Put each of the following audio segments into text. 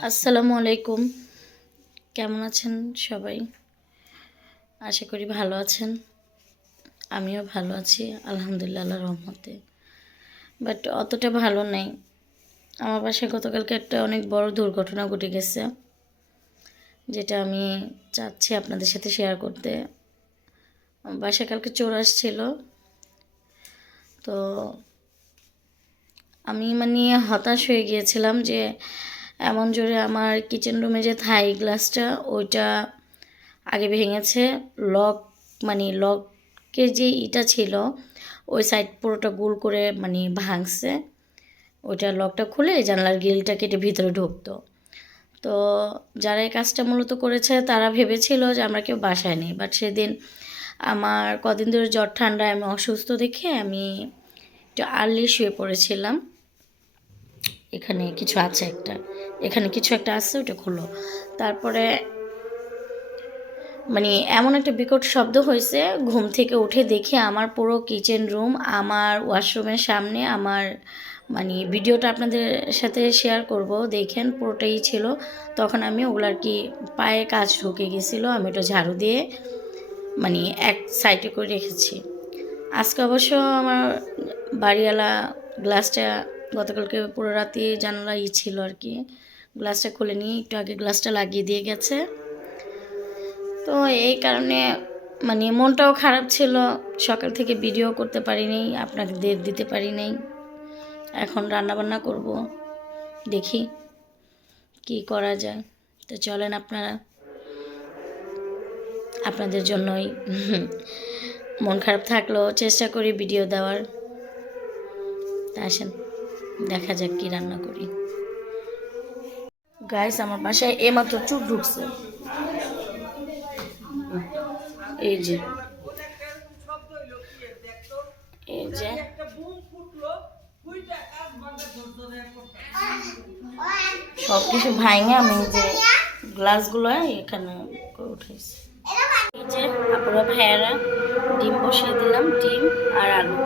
আসসালামু আলাইকুম। কেমন আছেন সবাই? আশা করি ভালো আছেন। আমিও ভালো আছি আলহামদুলিল্লাহ, আল্লাহর রহমতে। বাট অতটা ভালো নেই। আমার বাসায় গতকালকে একটা অনেক বড় দুর্ঘটনা ঘটে গেছে, যেটা আমি চাচ্ছি আপনাদের সাথে শেয়ার করতে। আমার বাসায় কালকে চোর আসছিল, তো আমি হতাশ হয়ে গিয়েছিলাম যে এমন জোরে আমার কিচেন রুমে যে থাই গ্লাসটা ওইটা আগে ভেঙেছে। লক লকের যে ইটা ছিল ওই সাইড পুরোটা গোল করে ভাঙছে। ওইটা লকটা খুলে জানলার গ্রিলটা কেটে ভিতরে ঢুকতো। তো যারা এই কাজটা মূলত করেছে তারা ভেবেছিল যে আমরা কেউ বাসায় নেই। বাট সেদিন আমার কদিন ধরে জ্বর ঠান্ডায় আমি অসুস্থ দেখে আমি একটু আর্লি শুয়ে পড়েছিলাম। এখানে কিছু আছে এখানে কিছু একটা আছে, ওটা খুলো। তারপরে এমন একটা বিকট শব্দ হয়েছে, ঘুম থেকে উঠে দেখি আমার পুরো কিচেন রুম, আমার ওয়াশরুমের সামনে আমার ভিডিওটা আপনাদের সাথে শেয়ার করব, দেখেন পুরোটাই ছিল। তখন আমি ওগুলার পায়ে কাজ ঢুকে গেছিলো, আমি ওটা ঝাড়ু দিয়ে এক সাইডে করে রেখেছি। আজকে অবশ্য আমার বাড়িওয়ালা গ্লাসটা গতকালকে পুরো রাতে জানালা ছিল আর কি, গ্লাসটা খুলে নিয়ে একটু আগে গ্লাসটা লাগিয়ে দিয়ে গেছে। তো এই কারণে মনটাও খারাপ ছিল, সকাল থেকে ভিডিও করতে পারিনি, আপনাদের দিতে পারি নাই। এখন রান্নাবান্না করব, দেখি কি করা যায়। তো চলেন আপনাদের জন্যই মন খারাপ থাকলেও চেষ্টা করি ভিডিও দেওয়ার। তা আসেন দেখা যাক কি রান্না করি। গাইস, আমার বাসায় এইমাত্র চোর ঢুকছে। এই যে সব কিছু ভাঙে আমি যে গ্লাসগুলো এখানে উঠেছি। এই যে আপুরা ভাইয়ারা ডিম বসিয়ে দিলাম, ডিম আর আলু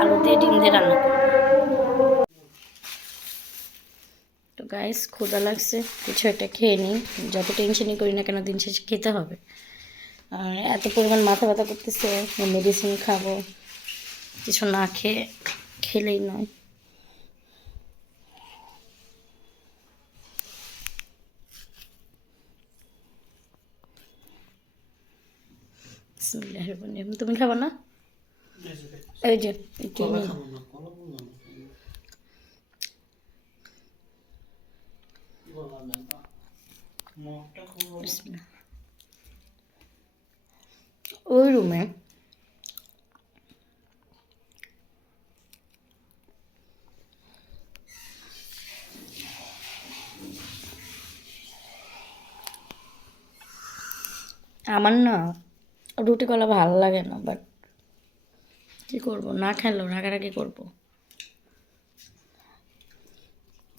আলু দিয়ে ডিম দিয়ে রান্না করবো। তো গাইস, ক্ষুধা লাগছে, কিছু একটা খেয়ে নিই। যত টেনশনই করি না কেন দিন শেষে খেতে হবে। আর এত পরিমাণ মাথা ব্যথা করতেছে, মেডিসিন খাবো, কিছু না খেলেই নয়। তুমি খাবা না? এই যে ওই রুমে আমার না রুটি কলা ভালো লাগে না, বাট কী করবো, না খেলেও রাগারাগি করবো।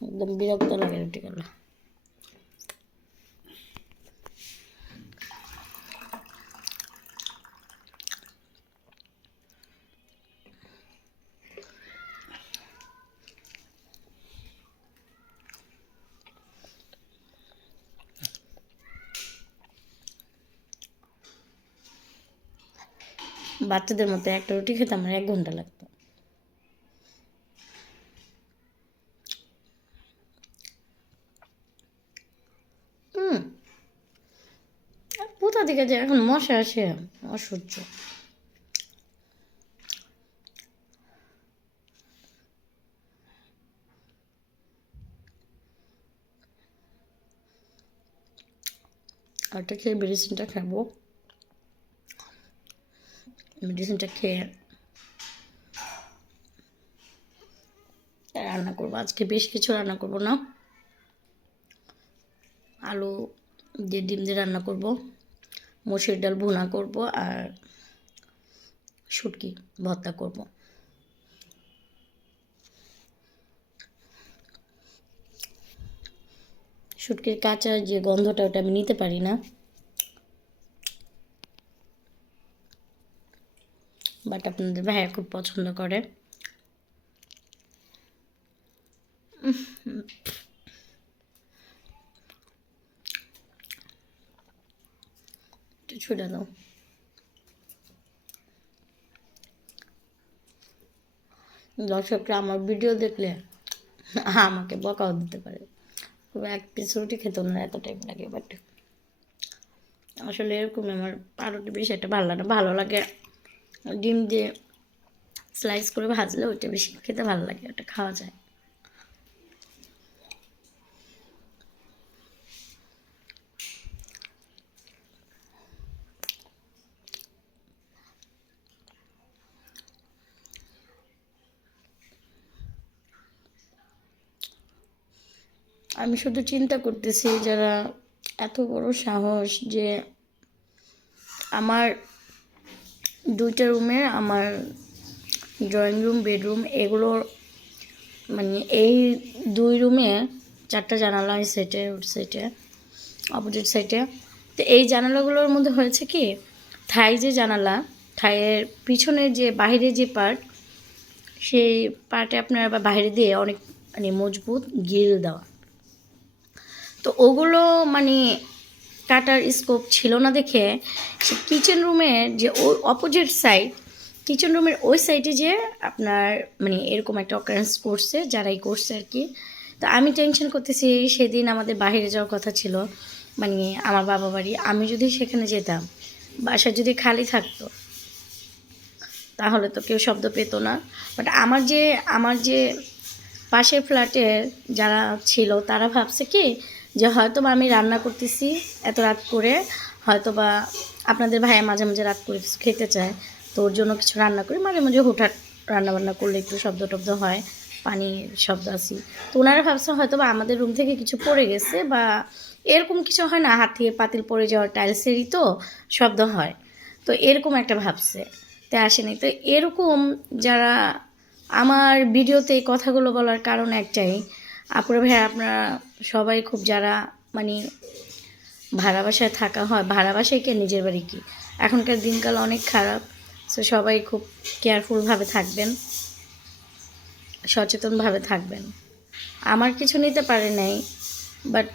একদম বিরক্ত লাগে রুটি কলা। বাচ্চাদের মতো একটা রুটি খেতে আমার 1 ঘন্টা লাগতো। কোথা থেকে যে এখন মশা আসে, অসহ্য। আরটা খেয়ে মেডিসিনটা খাবো, মেডিসিনটা খেয়ে রান্না করবো। আজকে বেশ কিছু রান্না করবো না, আলু দিয়ে ডিম দিয়ে রান্না করব, মসুর ডাল ভুনা করব, আর শুটকি ভর্তা করব। শুটকির কাঁচা যে গন্ধটা ওটা আমি নিতে পারি না, বাট আপনাদের ভাইয়া খুব পছন্দ করে। ছুড়ে দাও। দর্শকরা আমার ভিডিও দেখলে আমাকে বকাও দিতে পারে, তবে এক পিস রুটি খেতেও না এত টাইম লাগে। বাট আসলে এরকম আমার পাউরুটি বেশি একটা ভালো লাগে না, ভালো লাগে ডিম দিয়ে স্লাইস করে ভাজলে ওইটা বেশি খেতে ভালো লাগে, ওটা খাওয়া যায়। আমি শুধু চিন্তা করতেছি যারা এত বড় সাহস যে আমার 2টা রুমের, আমার ড্রয়িং রুম, বেডরুম, এগুলোর মানে এই 2 রুমে 4টা জানালা এই সাইডে, ওই সাইডে, অপোজিট সাইডে। তো এই জানালাগুলোর মধ্যে হয়েছে কি, থাই যে জানালা, থাইয়ের পিছনের যে বাহিরে যে পার্ট, সেই পার্টে আপনার আবার বাইরে দিয়ে অনেক মানে মজবুত গ্রিল দেওয়া। তো ওগুলো মানে কাটার স্কোপ ছিল না দেখে সে কিচেন রুমের যে ওই অপোজিট সাইড, কিচেন রুমের ওই সাইডে যে আপনার মানে এরকম একটা অকারেন্স করছে, যারাই করছে আর কি। তো আমি টেনশন করতেছি, সেদিন আমাদের বাইরে যাওয়ার কথা ছিল, মানে আমার বাবা বাড়ি। আমি যদি সেখানে যেতাম, বাসা যদি খালি থাকতো, তাহলে তো কেউ শব্দ পেতো না। বাট আমার যে পাশের ফ্ল্যাটের যারা ছিল তারা ভাবছে কি যে হয়তো বা আমি রান্না করতেছি এত রাত করে, হয়তো বা আপনাদের ভাইয়া মাঝে মাঝে রাত করে কিছু খেতে চায়, তো ওর জন্য কিছু রান্না করি, মাঝে মাঝে হুটহাট রান্নাবান্না করলে একটু শব্দ টব্দ হয়, পানির শব্দ আসি। তো ওনারা ভাবছে হয়তো বা আমাদের রুম থেকে কিছু পড়ে গেছে বা এরকম কিছু হয় না, হাত থেকে পাতিল পড়ে যাওয়ার টাইলসেরই তো শব্দ হয়, তো এরকম একটা ভাবছে, তে আসেনি। তো এরকম যারা আমার ভিডিওতে এই কথাগুলো বলার কারণ একটাই, আপুরা ভাই আপনারা সবাই খুব যারা মানে ভাড়া বাসায় থাকা হয়, ভাড়া বাসায় কে নিজের বাড়ি কি, এখনকার দিনকাল অনেক খারাপ। সো সবাই খুব কেয়ারফুলভাবে থাকবেন, সচেতনভাবে থাকবেন। আমার কিছু নিতে পারে নাই, বাট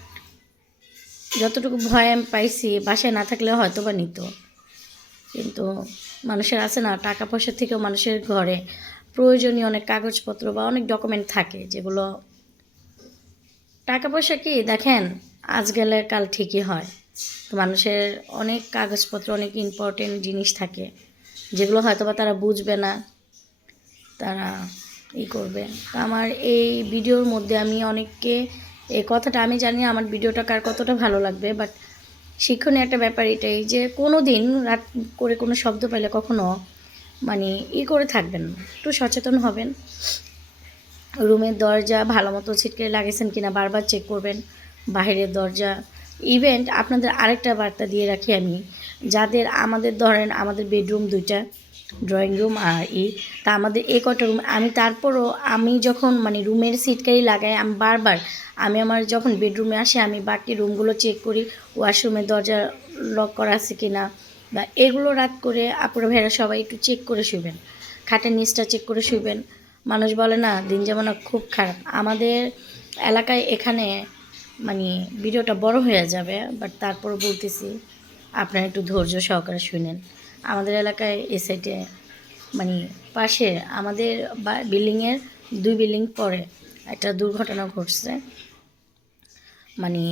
যতটুকু ভয় আমি পাইছি বাসায় না থাকলে হয়তো বা নিত। কিন্তু মানুষের আছে না, টাকা পয়সা থেকেও মানুষের ঘরে প্রয়োজনীয় অনেক কাগজপত্র বা অনেক ডকুমেন্ট থাকে, যেগুলো টাকা পয়সা কি দেখেন আজ গেলে কাল ঠিকই হয়। তো মানুষের অনেক কাগজপত্র, অনেক ইম্পর্টেন্ট জিনিস থাকে, যেগুলো হয়তো বা তারা বুঝবে না, তারা করবে। তো আমার এই ভিডিওর মধ্যে আমি অনেককে এই কথাটা, আমি জানি আমার ভিডিওটা কার কতটা ভালো লাগবে, বাট শিক্ষণীয় একটা ব্যাপার এটাই যে কোনো দিন রাত করে কোনো শব্দ পাইলে কখনো মানে করে থাকবেন না, একটু সচেতন হবেন। রুমের দরজা ভালো মতো ছিটকে লাগিয়েছেন কিনা বারবার চেক করবেন, বাইরের দরজা। ইভেন্ট আপনাদের আরেকটা বার্তা দিয়ে রাখি আমি, যাদের আমাদের ধরেন আমাদের বেডরুম 2টা, ড্রয়িং রুম আর তা আমাদের এই কটা রুম, আমি তারপরও আমি যখন মানে রুমের সিটকারি লাগাই, আমি বারবার আমি আমার যখন বেডরুমে আসি আমি বাকি রুমগুলো চেক করি, ওয়াশরুমের দরজা লক করা আছে কি না, বা এগুলো রাত করে আপুরা ভাইয়েরা সবাই একটু চেক করে শুবেন, খাটের নিচটা চেক করে শুবেন। মানুষ বলে না দিন যেমন খুব খারাপ আমাদের এলাকায়, এখানে মানে ভিডিওটা বড় হয়ে যাবে, বাট তারপর বলতেছি আপনারা একটু ধৈর্য সহকারে শুনেন। আমাদের এলাকায় এ সাইডে মানে পাশে আমাদের বিল্ডিংয়ের 2 বিল্ডিং পরে একটা দুর্ঘটনা ঘটছে। মানে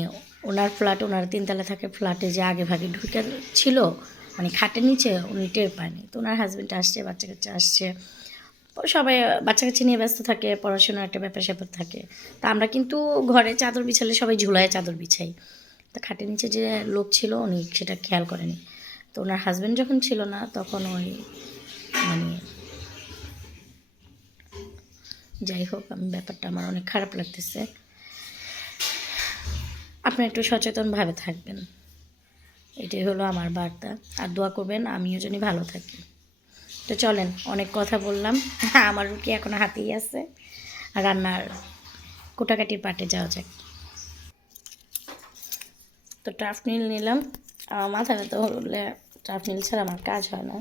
ওনার ফ্ল্যাট, ওনার 3 তলা থাকে, ফ্ল্যাটে যে আগে ভাগে ঢুকে ছিল মানে খাটের নিচে, উনি টের পায়নি। তো ওনার হাজব্যান্ড আসছে, বাচ্চা কাচ্চা আসছে, সবাই বাচ্চা কাচ্চা নিয়ে ব্যস্ত থাকে, পড়াশোনার একটা ব্যাপার স্যাপার থাকে। তা আমরা কিন্তু ঘরে চাদর বিছালে সবাই ঝুলায় চাদর বিছাই, তা খাটের নিচে যে লোক ছিল উনি সেটা খেয়াল করেনি। তো ওনার হাজব্যান্ড যখন ছিল না তখন ওই মানে যাই হোক, আমি ব্যাপারটা আমার অনেক খারাপ লাগতেছে। আপনি একটু সচেতনভাবে থাকবেন, এটাই হলো আমার বার্তা। আর দোয়া করবেন আমিও যেন ভালো থাকি। তো চলেন, অনেক কথা বললাম, আমার রুটি এখনো হাতেই আছে, আর রান্নার কোটাকাটির পাটে যাওয়া যাক। তো টাফ নীল নিলাম, আমার মাথা ব্যথা হলে টাফ নীল ছাড়া আমার কাজ হয় না।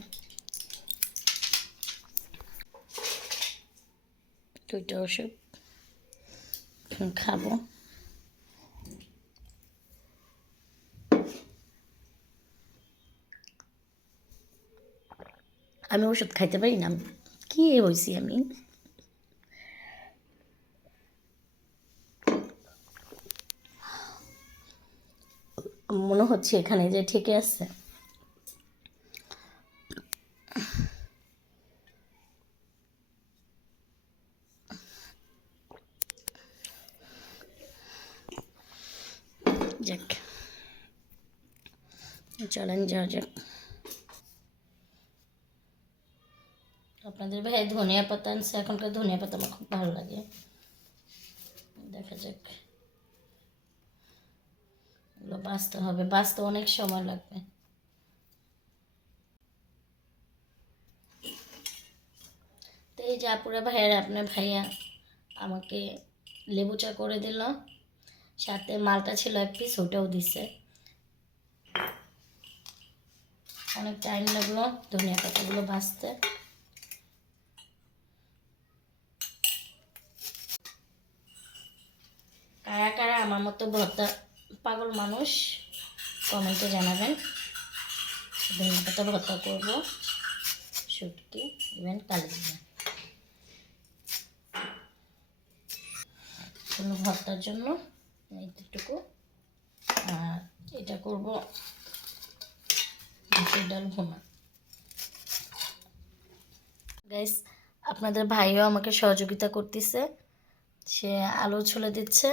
2টা ওষুধ খাবো। আমি ওষুধ খাইতে পারি না, কি হয়েছি আমি। মনে হচ্ছে এখানে যে ঠিকই আছে। যাক, চলেন যাওয়া যাক। আপনাদের ভাই ধনিয়া পাতা আনছে, এখনকার ধনিয়া পাতা আমার খুব ভালো লাগে। দেখা যাক, এগুলো বাঁচতে হবে, বাঁচতে অনেক সময় লাগবে। তো এই যে আপুরা ভাইয়ার আপনার ভাইয়া আমাকে লেবু চা করে দিল, সাথে মালটা ছিল 1 পিস, ওটাও দিছে। অনেক টাইম লাগলো ধনিয়া পাতাগুলো বাঁচতে। কারা কারা আমার মতো ভর্তা পাগল মানুষ কমেন্টে জানাবেন। ধনিয়া পাতা ভর্তা করবো, শুটকি, ইভেন কালিজিরা। ভর্তার জন্য এইটুকু, আর এটা করব মুসুর ডাল ভুনা। গাইস, আপনাদের ভাইও আমাকে সহযোগিতা করতেছে, সে আলু ছুলে দিচ্ছে,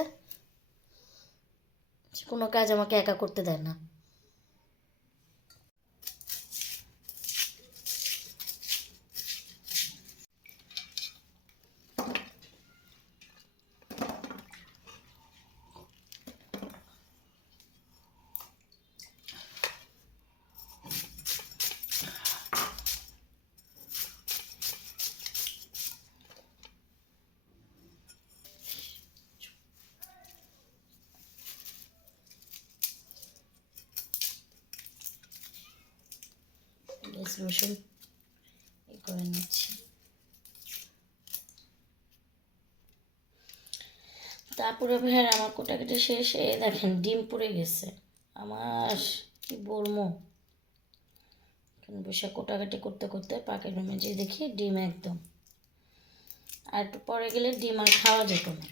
কোনো কাজ আমাকে একা করতে দেয় না। রসুন করে নিচ্ছি। তারপরে ভাইয়ার আমার কোটাকুটি শেষ, দেখেন ডিম পড়ে গেছে আমার, কি বলবো। বসে কোটাকাটি করতে করতে পাকের রুমে যেয়ে দেখি ডিম একদম, আর একটু পরে গেলে ডিম আর খাওয়া যেত না,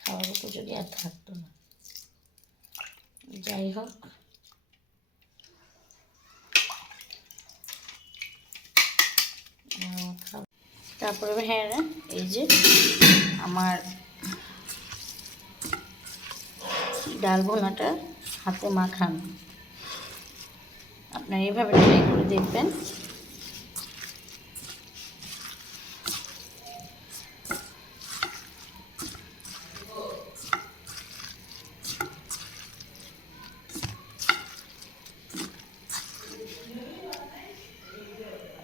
খাওয়ার উপযোগী আর থাকতো না। যাই হোক, তারপরে হ্যাঁ, এই যে আমার ডাল ভুনাটা হাতে মাখান, আপনারা এইভাবে ট্রাই করে দেখবেন।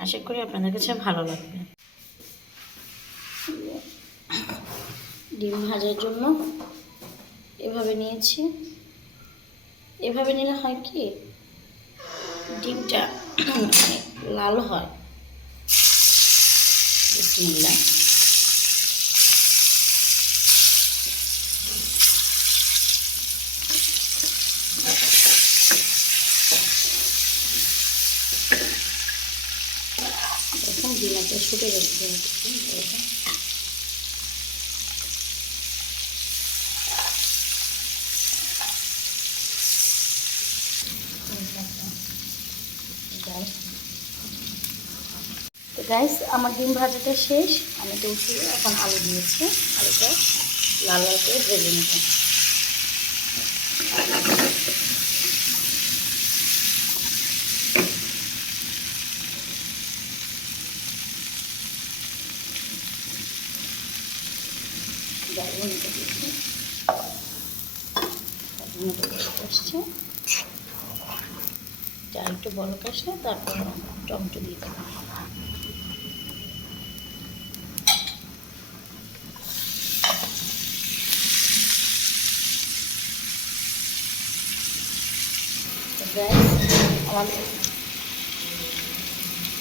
আশা করি আপনাদের কাছে ভালো লাগবে। ডিম ভাজার জন্য এভাবে নিয়েছি, এভাবে নিলে হয় কি ডিমটা অনেক লাল হয়। বিসমিল্লাহ। এখন ডিমটা ছুটে যাচ্ছে এরকম। তো গাইস, আমার ডিম ভাজাটা শেষ, আমি তো উঠিয়ে এখন আলু দিয়েছি, আলুটা লাল লাল করে ভেজে নেব। আসছে যা একটু বলক আসলে তারপর টমেটো দিয়ে দেবো। আমার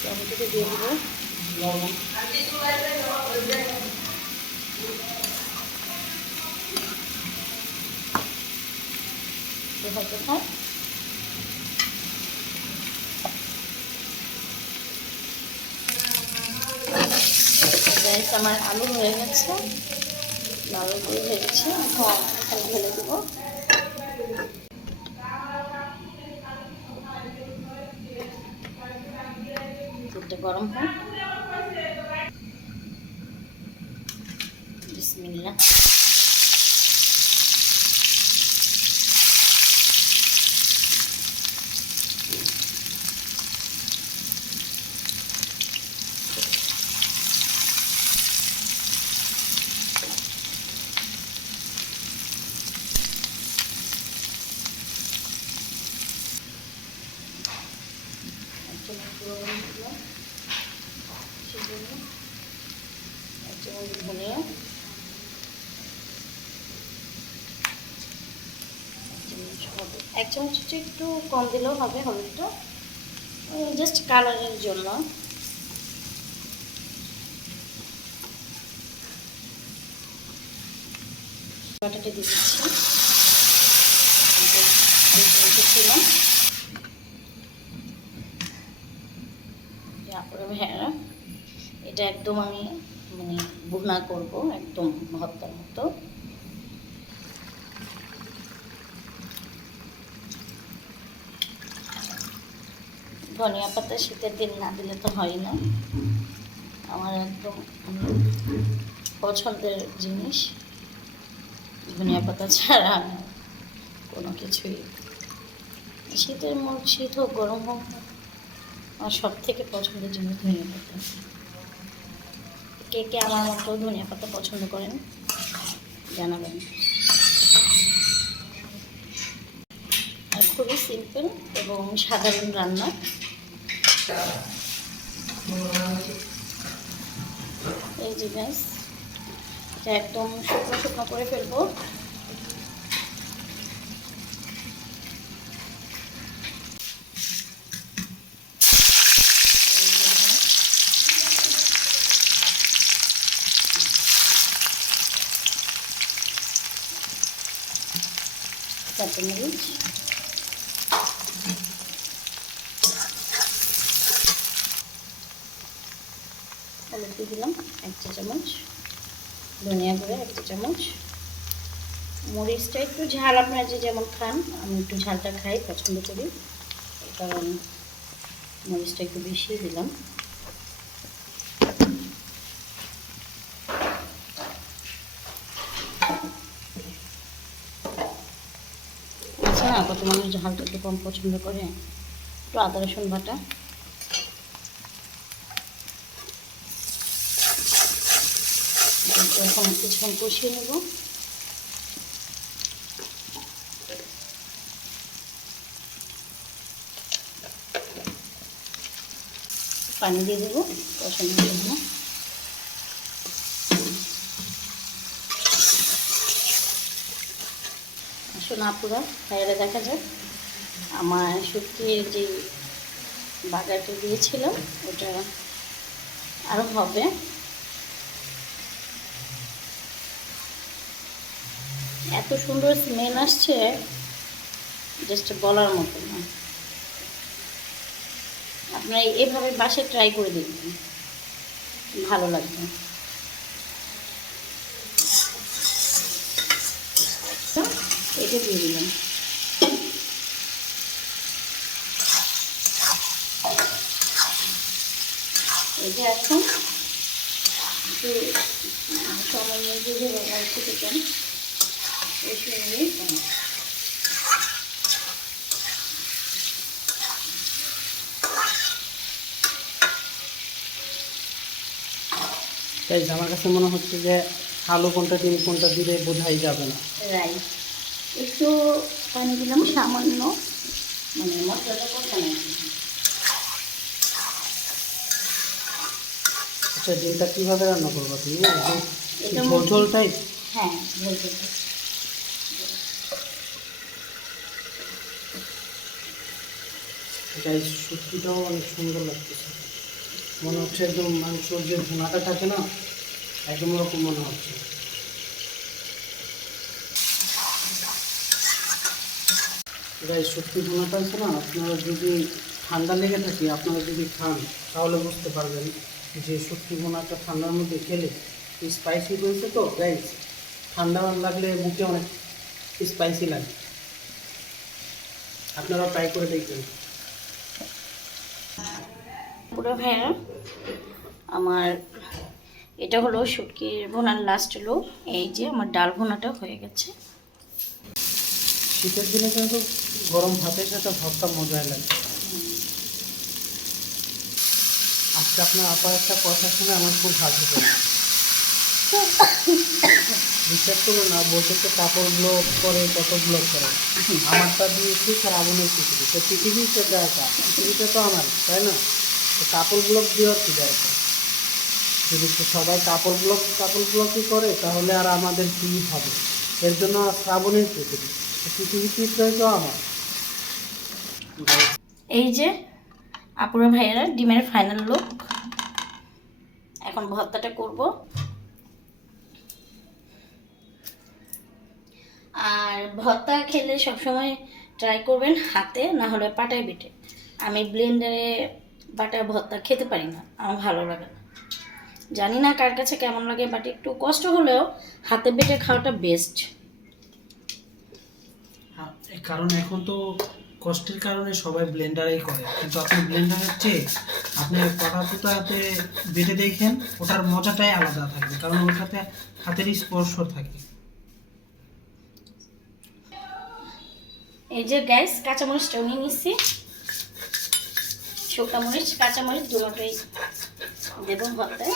টমেটোটা দিয়ে দেবো, গাইস আমার আলু হয়ে গেছে, ভালো করে ভেজেছি। এখন ঢেলে দেবো। তেলটা গরম হোক। বিসমিল্লাহ। ধনিয়া, 1 চামচ একটু কম দিলেও হবে হলুদটা, জাস্ট কালারের জন্য। বাটাটা দিয়ে দিচ্ছি, ছিলাম তারপরে হ্যাঁ এটা একদম আমি মানে ভুনা করব, একদম ভর্তার মতো। ধনিয়া পাতা শীতের দিন না দিলে তো হয় না, আমার একদম পছন্দের জিনিস। ধনিয়া পাতা ছাড়া আমি কোনো কিছুই, শীতের শীত হোক গরম হোক, আমার সব থেকে পছন্দের জিনিস ধনিয়া পাতা। কে কে আমার মতো ধনিয়া পাতা পছন্দ করেন জানাবেন। আর খুবই সিম্পল এবং সাধারণ রান্না। এই যে গাইস, এটা একদম শুকনো শুকনো করে ফেলবো। কাঁচামরিচ, হলুদ দিয়ে দিলাম 1 চা চামচ, ধনিয়া গুঁড়ো 1 চা চামচ, মরিচটা একটু ঝাল আপনারা যে যেমন খান, আমি একটু ঝালটা খাই, পছন্দ করি, এই কারণে মরিচটা একটু বেশি দিলাম। আচ্ছা না, কত মানুষ ঝালটা একটু কম পছন্দ করে। একটু আদা রসুন বাটা, এখন কিছুক্ষণ কষিয়ে নেব। পানি দিয়ে দেবো কষানোর জন্য। আসুন আপুরা, বাইরে দেখা যাক আমার শুটকির যে বাগারটা দিয়েছিলাম ওটা আরও হবে। এত সুন্দর স্মেল আসছে, জাস্ট বলার মতো না। আপনারা এভাবে বাসায় ট্রাই করে দেখবেন, ভালো লাগবে। এটা দিয়ে দিলাম। এটা এখন একটু সময় নিয়ে দিয়ে ব্যবহার করতে চান, এসে নিয়ে তাই আমার কাছে মনে হচ্ছে যে আলু কোনটা ডিম কোনটা দিলে বোঝাই যাবে না। রাইট, একটু পানি দিলাম সামান্য, মানে মশলাটা করতে না। আচ্ছা, ডিমটা কীভাবে রান্না করবো তুমি? এটা ঝোল ঝোল টাইপ? হ্যাঁ, ঝোল ঝোল। গাইস, শুটকিটাও অনেক সুন্দর লাগতেছে, মনে হচ্ছে একদম মাংসর যে ভুনাটা থাকে না, একদম ওরকম মনে হচ্ছে। গাইস, শুটকি ভুনাটা আছে না, আপনারা যদি ঠান্ডা লেগে থাকে, আপনারা যদি খান তাহলে বুঝতে পারবেন যে শুটকি ভুনাটা ঠান্ডার মধ্যে খেলে স্পাইসি হয়েছে তো গাইস, ঠান্ডা লাগলে মুখে অনেক স্পাইসি লাগে, আপনারাও ট্রাই করে দেখবেন। পুরো ভাইয়া আমার এটা হলো শুটকির ভুনার লাস্ট লুক। এই যে আমার ডাল ভুনাটা হয়ে গেছে। শীতের দিনে কিন্তু গরম ভাতের সাথে ভাতটা মজাই লাগে। আজকে আপনার আপা একটা কথা শুনে আমার খুব হাসি পায়। বিশ্বাস করবো না, বলতে তো কাপড় ব্লগ করে, কত ব্লগ করে, আমারটা দিয়েছি শ্রাবণের পৃথিবী, তো পৃথিবীর তো দরকার, পৃথিবীটা তো আমার, তাই না? তো কাপড় ব্লগ দেওয়ার কি দরকার? যদি তো সবাই কাপড় ব্লগই করে তাহলে আর আমাদের কী হবে? এর জন্য শ্রাবণের পৃথিবী, তো পৃথিবীটাই তো আমার। এই যে আপুরা ভাইয়েরা ডিমের ফাইনাল লুক। এখন ভর্তাটা করব। আর ভর্তা খেলে সবসময় ট্রাই করবেন হাতে, না হলে পাটায় বেটে। আমি ব্লেন্ডারে বাটা ভর্তা খেতে পারি না, আমার ভালো লাগে না। জানি না কার কাছে কেমন লাগে, বাট একটু কষ্ট হলেও হাতে বেটে খাওয়াটা বেস্ট। কারণ এখন তো কষ্টের কারণে সবাই ব্লেন্ডারেই করে, কিন্তু আপনি ব্লেন্ডারের চেয়ে আপনি পাটাতে বেটে দেখেন, ওটার মজাটাই আলাদা থাকবে, কারণ ওটাতে হাতের স্পর্শ থাকে। এই যে গ্যাস কাঁচামরিচটাও নিয়ে নিচ্ছি, শুকনা মরিচ কাঁচামরিচ দুটোই দেবো ভর্তায়।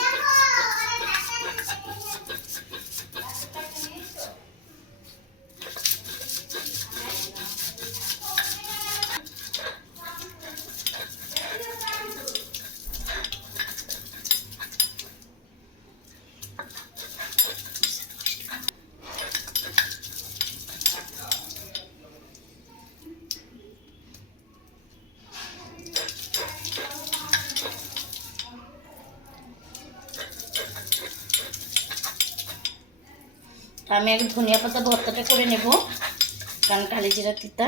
আমি আগে ধনিয়া পাতা ভর্তাটা করে নেব, কারণ কালিজিরা তিতা,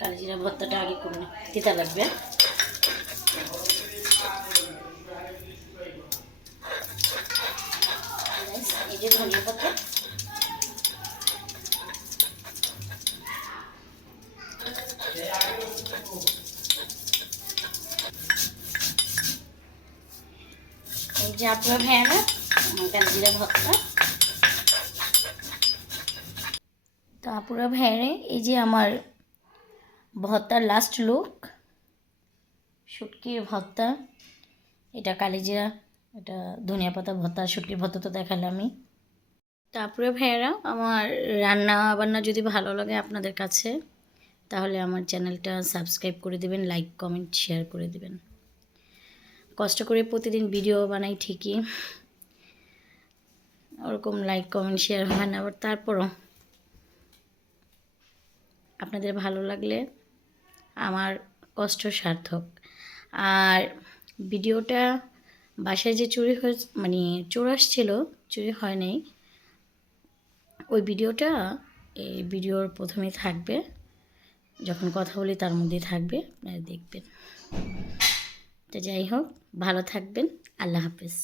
কালিজিরা ভর্তাটা আগে করে তিতা লাগবে। এই যে ধনিয়া পাতা, এই যে আপনার ভাইয়ারা কালিজিরা ভর্তা। তো আপুরা ভাইয়ারে এই যে আমার ভর্তার লাস্ট লুক, শুটকির ভর্তা, এটা কালিজিরা, এটা ধনিয়া পাতা ভর্তা, শুটকির ভর্তা তো দেখালাম আমি। তারপরে ভাইয়েরা আমার রান্না বান্না যদি ভালো লাগে আপনাদের কাছে, তাহলে আমার চ্যানেলটা সাবস্ক্রাইব করে দেবেন, লাইক কমেন্ট শেয়ার করে দেবেন। কষ্ট করে প্রতিদিন ভিডিও বানাই ঠিকই, ওরকম লাইক কমেন্ট শেয়ার হয় না, আবার তারপরও আপনাদের ভালো লাগলে আমার কষ্ট সার্থক। আর ভিডিওটা বাসায় যে চুরি হয়ে মানে চোর আসছিল, চুরি হয় নাই, ওই ভিডিওটা এই ভিডিওর প্রথমে থাকবে, যখন কথা বলি তার মধ্যে থাকবে, আপনারা দেখবেন। তো যাই হোক, ভালো থাকবেন, আল্লাহ হাফেজ।